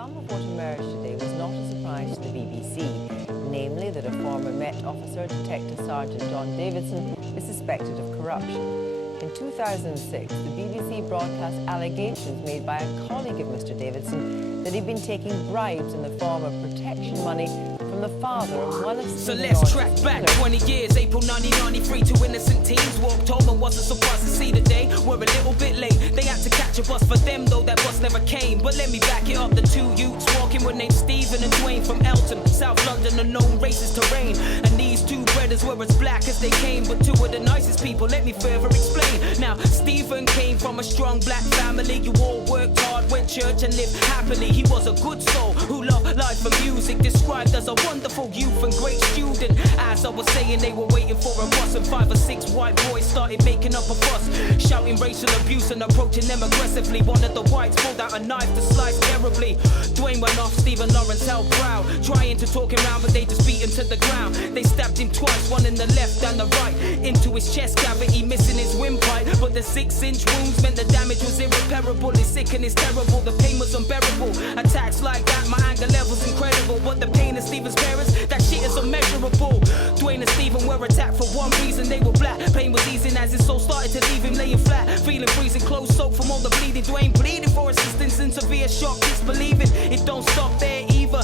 Some of what emerged today was not a surprise to the BBC, namely that a former Met officer, Detective Sergeant John Davidson, is suspected of corruption. In 2006, the BBC broadcast allegations made by a colleague of Mr Davidson that he'd been taking bribes in the form of protection money from the father of one of So Stephen let's Lawrence's track back killers. 20 years, April 1993. Two innocent teens walked home and wasn't surprised to see the day. We're a little bit late. They had to catch a bus for them, though that bus never came. But let me back it up. The two youths walking were named Stephen and Dwayne from Elton, South London, a known racist terrain. And these two brothers were as black as they came, but two of the nicest people. Let me further explain. Now, Stephen came from a strong black family. You all worked hard, went church and lived happily. He was a good soul who loved life and music, described as a wonderful youth and great student. As I was saying, they were waiting for a bus, and 5 or 6 white boys started making up a fuss, shouting racial abuse and approaching them aggressively. One of the whites pulled out a knife to slice terribly. Dwayne went off, Stephen Lawrence held proud, trying to talk him round, but they just beat him to the ground. They stabbed him twice, one in the left and the right, into his chest cavity, missing his windpipe. But the 6-inch wounds meant the damage was irreparable. It's sick and it's terrible, the pain was unbearable. Attacks like that, my anger level's incredible. But the pain of Stephen's parents, that shit is unmeasurable. Dwayne and Stephen were attacked for one reason, they were black. Pain was easing as his soul started to leave him laying flat, feeling freezing, clothes soaked from all the bleeding. Dwayne pleading for assistance in severe shock, disbelieving it don't stop there either.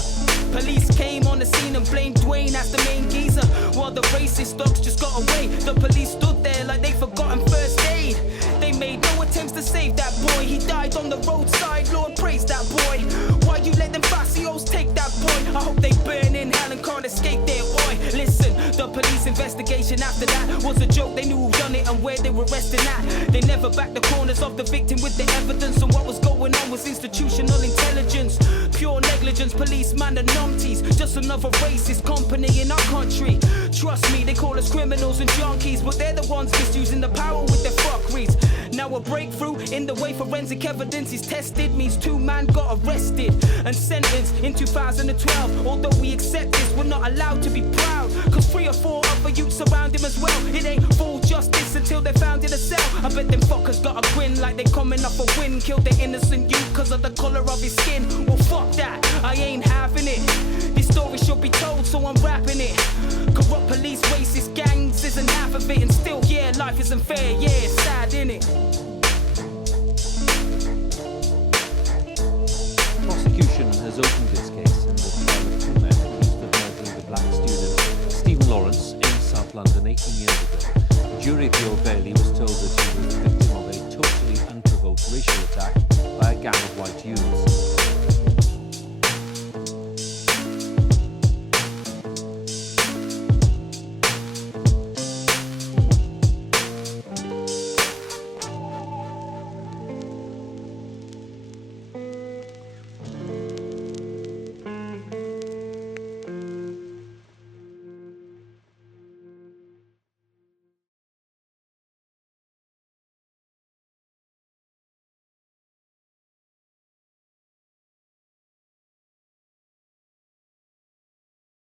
Police came on the scene and blamed Dwayne as the main geezer, while the racist dogs just got away. The police stood there like they forgotten first aid. They made no attempts to save that boy. He died on the roadside, Lord praise that boy. Why you let them facios take that boy? I hope they burn in hell and can't escape their oil. Listen, the police investigation after that was a joke. They knew who done it and where they were resting at. They never backed the corners of the victim with the evidence, and what was going on was institutional intelligence, pure negligence. Policeman and numpties, just another racist company in our country. Trust me, they call us criminals and junkies, but they're the ones misusing the power with their fuckeries. Now a breakthrough in the way forensic evidence is tested means 2 men got arrested and sentenced in 2012. Although we accept this, we're not allowed to be proud, cause 3 or 4 other youths surround him as well. It ain't full justice until they found in a cell. I bet them fuckers got a grin like they coming off a win. Killed the innocent youth cause of the colour of his skin. Well fuck that, I ain't having it. This story should be told, so I'm rapping it. Corrupt police, racist gangs isn't half of it, and still, yeah, life isn't fair, yeah, it's sad, innit? Prosecution has opened its case in the trial of 2 men accused of murdering the black student Stephen Lawrence in South London 18 years ago. The jury at the Old Bailey was told that he was the victim of a totally unprovoked racial attack by a gang of white youths.